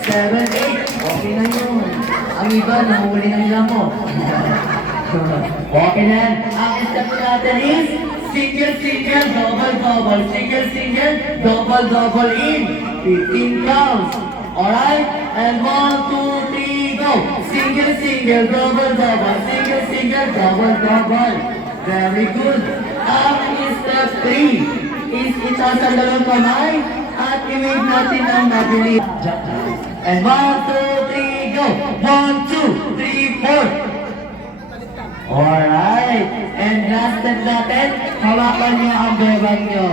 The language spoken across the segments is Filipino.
7, 8. Okay na yun. Ang iba, nahuli na nila mo. Okay na. Ang step natin is single, single, double, double. Single, single, double, double in. 15 counts. Alright? And 1, 2, 3, go. Single, single, double, double. Single, single, double, double. Very good. Ang step 3 is itaas ang dalawang kamay at i-wave natin ang mabilis. And 1, 2, 3, go. 1, 2, 3, 4. Alright. And last step natin, hawakan niyo ang bebang niyo.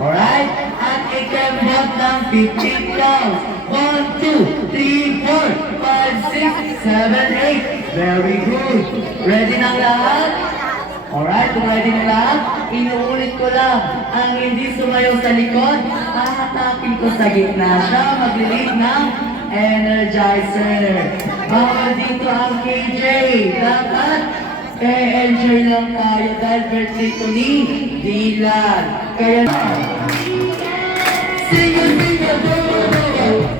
Alright? At i-kembot ng 15 counts. 1, 2, 3, 4, 5, 6, 7, 8. Very good. Ready na lahat? Alright, kung ready na lahat, inuulit ko lang. Ang hindi sumayaw sa likod, hahatakin ko sa gitna. Siya maglilig ng energizer. Bawal dito ang KJ. Dapat enjoy lang tayo dahil birthday ko ni Dylan. Kaya single, single, double, double.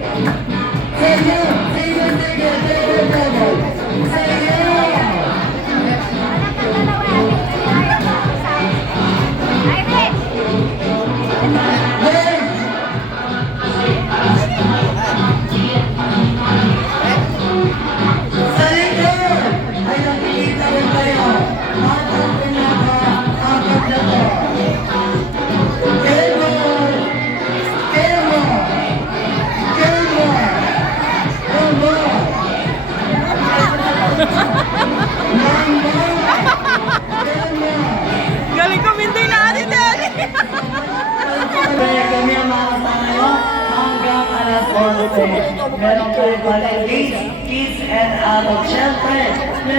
Single, single, single, double, double. Single. Galing kuminti na ate Daddy! Kami ang mga kasama hanggang alas 11. Meron kayo pala kids and adult. Siyempre, meron